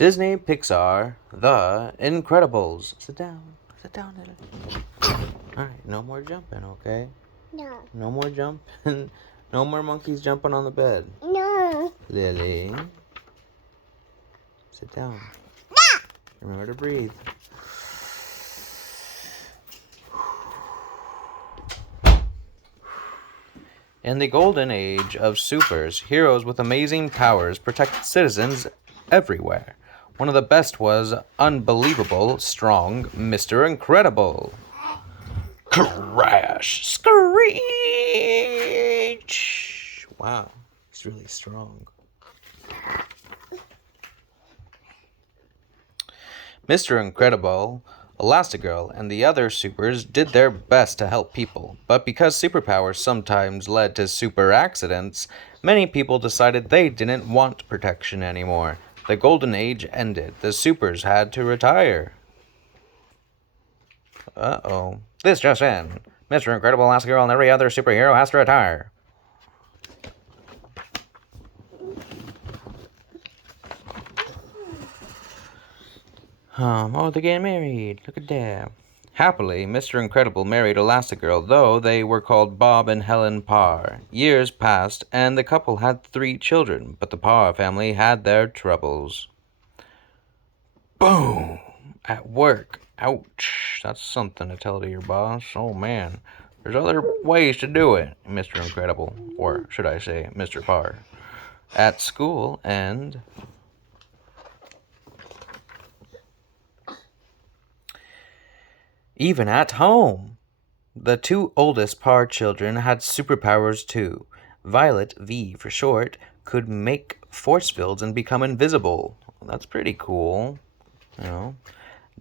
Disney Pixar The Incredibles. Sit down, Lily. Alright, no more jumping, okay? No. No more jumping. No more monkeys jumping on the bed. No. Lily. Sit down. No. Remember to breathe. In the golden age of supers, heroes with amazing powers protected citizens everywhere. One of the best was unbelievable, strong Mr. Incredible. Crash! Screech! Wow, he's really strong. Mr. Incredible, Elastigirl, and the other supers did their best to help people, but because superpowers sometimes led to super accidents, many people decided they didn't want protection anymore. The Golden Age ended. The supers had to retire. Uh-oh. This just in. Mr. Incredible, Elastigirl, and every other superhero has to retire. Oh, they're getting married. Look at that. Happily, Mr. Incredible married Elastigirl, though they were called Bob and Helen Parr. Years passed, and the couple had 3 children, but the Parr family had their troubles. Boom! At work. Ouch. That's something to tell to your boss. Oh, man. There's other ways to do it, Mr. Incredible. Or should I say, Mr. Parr. At school, and even at home. The 2 oldest Parr children had superpowers too. Violet, V for short, could make force fields and become invisible. That's pretty cool. You know.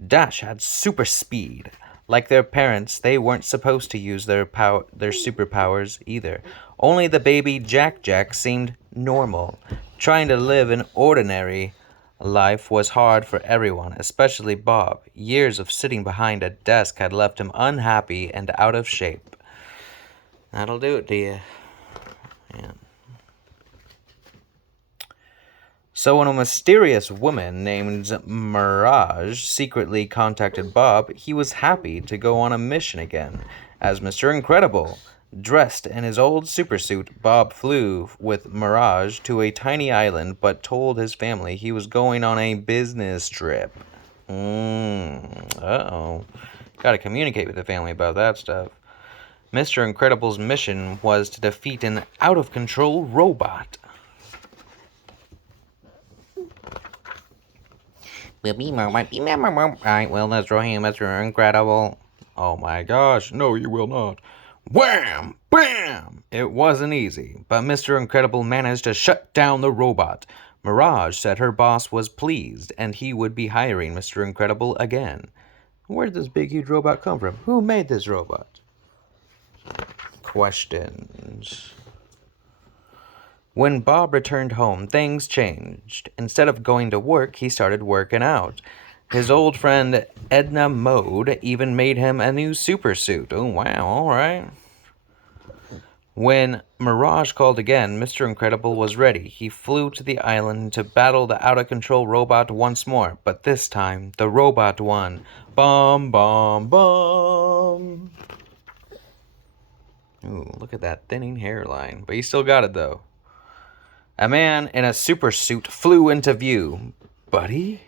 Dash had super speed. Like their parents, they weren't supposed to use their superpowers either. Only the baby Jack seemed normal. Trying to live an ordinary life was hard for everyone, especially Bob. Years of sitting behind a desk had left him unhappy and out of shape. That'll do it to you. Yeah. So when a mysterious woman named Mirage secretly contacted Bob, he was happy to go on a mission again. As Mr. Incredible, dressed in his old supersuit, Bob flew with Mirage to a tiny island but told his family he was going on a business trip. Uh-oh. Gotta communicate with the family about that stuff. Mr. Incredible's mission was to defeat an out-of-control robot. I will destroy him, Mr. Incredible. Oh my gosh, no you will not. Wham! Bam! It wasn't easy, but Mr. Incredible managed to shut down the robot. Mirage said her boss was pleased, and he would be hiring Mr. Incredible again. Where did this big huge robot come from? Who made this robot? Questions. When Bob returned home, things changed. Instead of going to work, he started working out. His old friend Edna Mode even made him a new supersuit. Oh, wow, all right. When Mirage called again, Mr. Incredible was ready. He flew to the island to battle the out-of-control robot once more, but this time, the robot won. Bum, bum, bum. Ooh, look at that thinning hairline. But he still got it, though. A man in a supersuit flew into view. Buddy?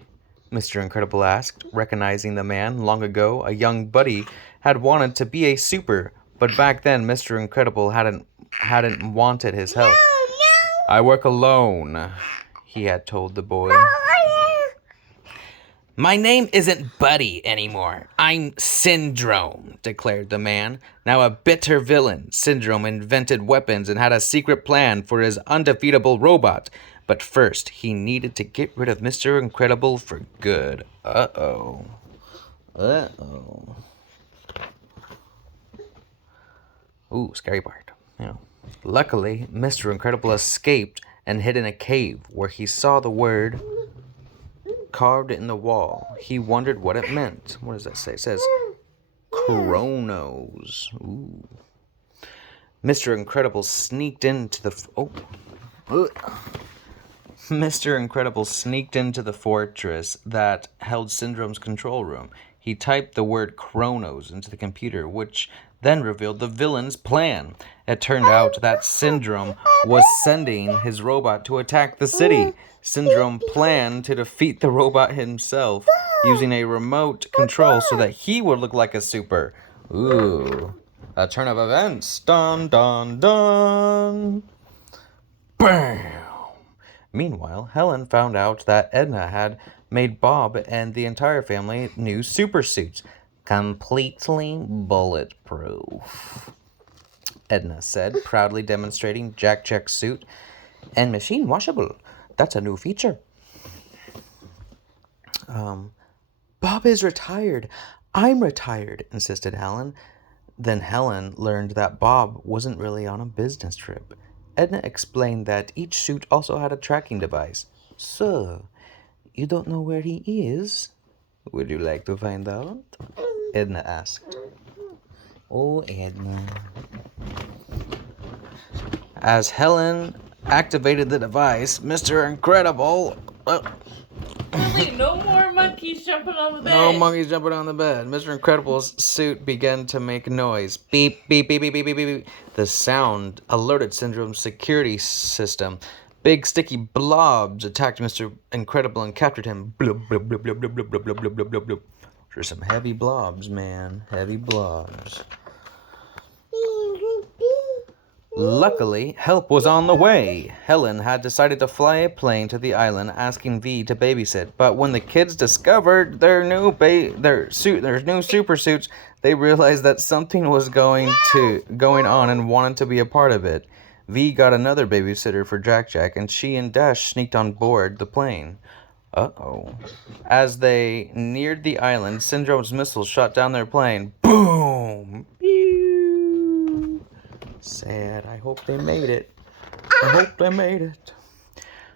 Mr. Incredible asked, recognizing the man. Long ago, a young buddy had wanted to be a super, but back then Mr. Incredible hadn't wanted his help. No. I work alone, he had told the boy. My name isn't Buddy anymore. I'm Syndrome, declared the man. Now a bitter villain, Syndrome invented weapons and had a secret plan for his undefeatable robot. But first, he needed to get rid of Mr. Incredible for good. Uh-oh. Ooh, scary part. Yeah. Luckily, Mr. Incredible escaped and hid in a cave where he saw the word carved in the wall. He wondered what it meant. What does that say? It says Chronos. Ooh. Mr. Incredible sneaked into the Mr. Incredible sneaked into the fortress that held Syndrome's control room. He typed the word Chronos into the computer, which then revealed the villain's plan. It turned out that Syndrome was sending his robot to attack the city. Syndrome planned to defeat the robot himself using a remote control so that he would look like a super. Ooh, a turn of events. Dun dun dun. Bam! Meanwhile, Helen found out that Edna had made Bob and the entire family new super suits, completely bulletproof. Edna said, proudly demonstrating Jack Jack's suit. And machine washable. That's a new feature. Bob is retired. I'm retired, insisted Helen. Then Helen learned that Bob wasn't really on a business trip. Edna explained that each suit also had a tracking device. So, you don't know where he is? Would you like to find out? Edna asked. Oh, Edna. As Helen activated the device, Mr. Incredible... Really, no more monkeys jumping on the bed. No monkeys jumping on the bed. Mr. Incredible's suit began to make noise. Beep, beep, beep, beep, beep, beep, beep. The sound alerted Syndrome's security system. Big sticky blobs attacked Mr. Incredible and captured him. Blub, blub, blub, blub, blub, blub, blub, blub, blub, blub, blub. There's some heavy blobs, man. Heavy blobs. Luckily, help was on the way. Helen had decided to fly a plane to the island, asking V to babysit. But when the kids discovered their new super suits, they realized that something was going on and wanted to be a part of it. V got another babysitter for Jack, and she and Dash sneaked on board the plane. Uh-oh. As they neared the island, Syndrome's missiles shot down their plane. Boom! Sad. I hope they made it.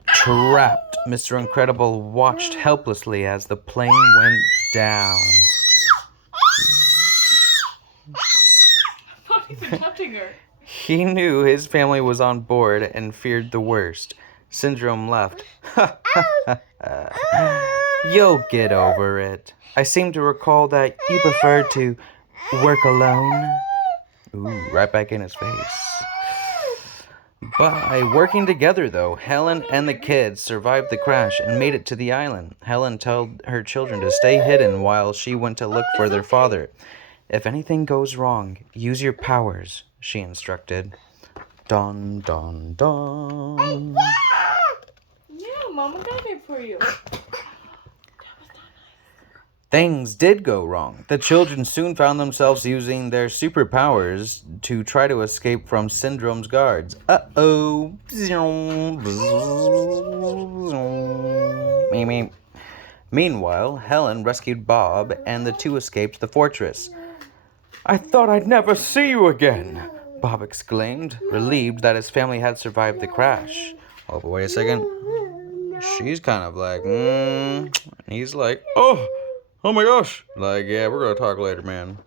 Trapped, Mr. Incredible watched helplessly as the plane went down. I'm not even touching her. He knew his family was on board and feared the worst. Syndrome left. You'll get over it. I seem to recall that you prefer to work alone. Ooh, right back in his face. By working together, though, Helen and the kids survived the crash and made it to the island. Helen told her children to stay hidden while she went to look for their father. If anything goes wrong, use your powers, she instructed. Dun, dun, dun. Yeah, Mama got it for you. Things did go wrong. The children soon found themselves using their superpowers to try to escape from Syndrome's guards. Uh-oh. Meanwhile, Helen rescued Bob and the two escaped the fortress. I thought I'd never see you again, Bob exclaimed, relieved that his family had survived the crash. Oh, but wait a second. She's kind of like, and he's like, oh my gosh. Like, yeah, we're going to talk later, man.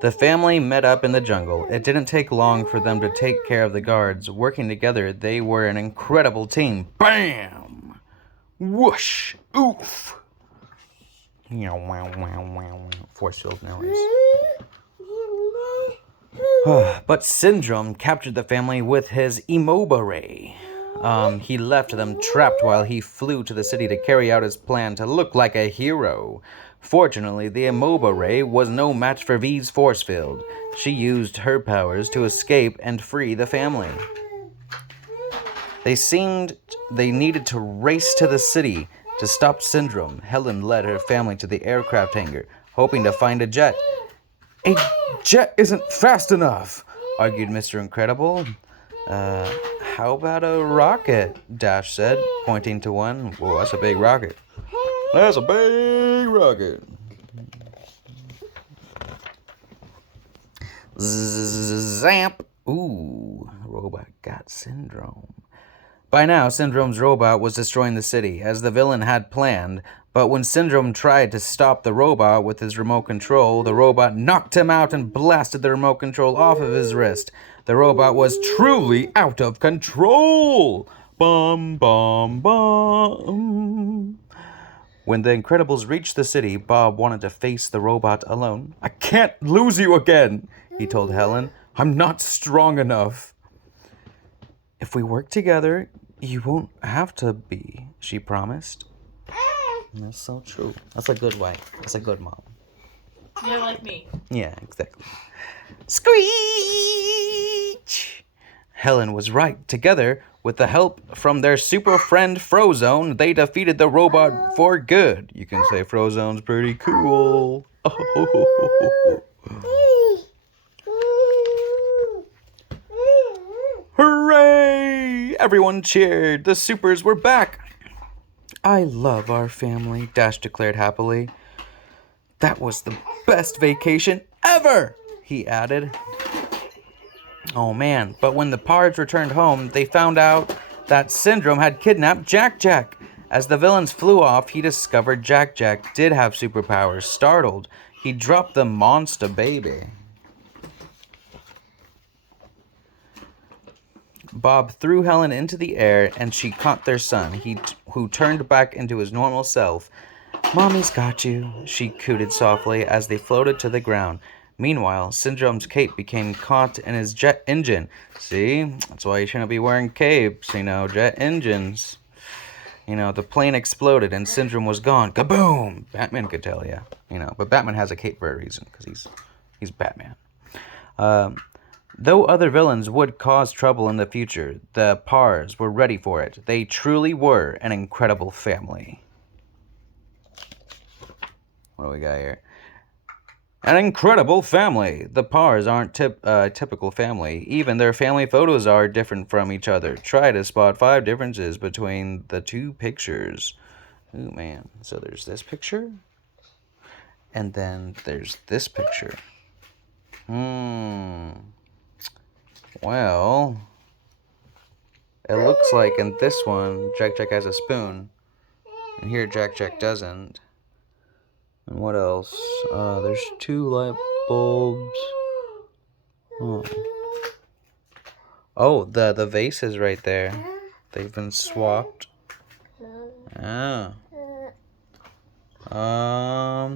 The family met up in the jungle. It didn't take long for them to take care of the guards. Working together, they were an incredible team. Bam! Whoosh! Oof! Force field noise. But Syndrome captured the family with his Emoba Ray. He left them trapped while he flew to the city to carry out his plan to look like a hero. Fortunately, the Emoba Ray was no match for V's force field. She used her powers to escape and free the family. They needed to race to the city to stop Syndrome. Helen led her family to the aircraft hangar, hoping to find a jet. A jet isn't fast enough, argued Mr. Incredible. How about a rocket? Dash said, pointing to one. Whoa, that's a big rocket. That's a big rocket. Zamp. Ooh, robot got Syndrome. By now, Syndrome's robot was destroying the city, as the villain had planned, but when Syndrome tried to stop the robot with his remote control, the robot knocked him out and blasted the remote control off of his wrist. The robot was truly out of control! Bum, bum, bum. When the Incredibles reached the city, Bob wanted to face the robot alone. I can't lose you again, he told Helen. I'm not strong enough. If we work together, you won't have to be, she promised. That's so true. That's a good wife. That's a good mom. You're like me. Yeah, exactly. Screech! Helen was right. Together, with the help from their super friend Frozone, they defeated the robot for good. You can say Frozone's pretty cool. Hooray! Everyone cheered. The supers were back. I love our family, Dash declared happily. That was the best vacation ever, he added. Oh man, but when the Pards returned home, they found out that Syndrome had kidnapped Jack Jack. As the villains flew off, he discovered Jack Jack did have superpowers. Startled, he dropped the monster baby. Bob threw Helen into the air, and she caught their son, who turned back into his normal self. Mommy's got you, she cooted softly as they floated to the ground. Meanwhile, Syndrome's cape became caught in his jet engine. See? That's why you shouldn't be wearing capes, jet engines. The plane exploded and Syndrome was gone. Kaboom! Batman could tell you, but Batman has a cape for a reason, because he's Batman. Though other villains would cause trouble in the future, the Parrs were ready for it. They truly were an incredible family. What do we got here? An incredible family. The Parrs aren't typical family. Even their family photos are different from each other. Try to spot 5 differences between the 2 pictures. Ooh, man. So there's this picture. And then there's this picture. Well, it looks like in this one, Jack Jack has a spoon. And here Jack Jack doesn't. And what else? There's 2 light bulbs. Oh, the vase is right there. They've been swapped. Ah. I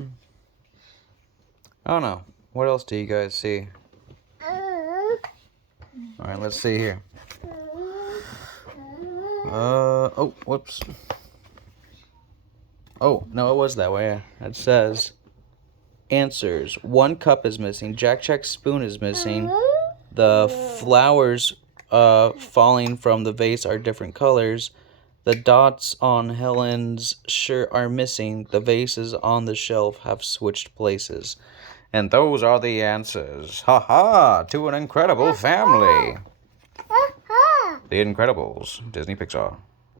don't know. What else do you guys see? Alright, let's see here. Oh, whoops. Oh, no, it was that way. It says, answers. 1 cup is missing. Jack Jack's spoon is missing. The flowers falling from the vase are different colors. The dots on Helen's shirt are missing. The vases on the shelf have switched places. And those are the answers. Ha-ha! To an incredible family. The Incredibles. Disney Pixar.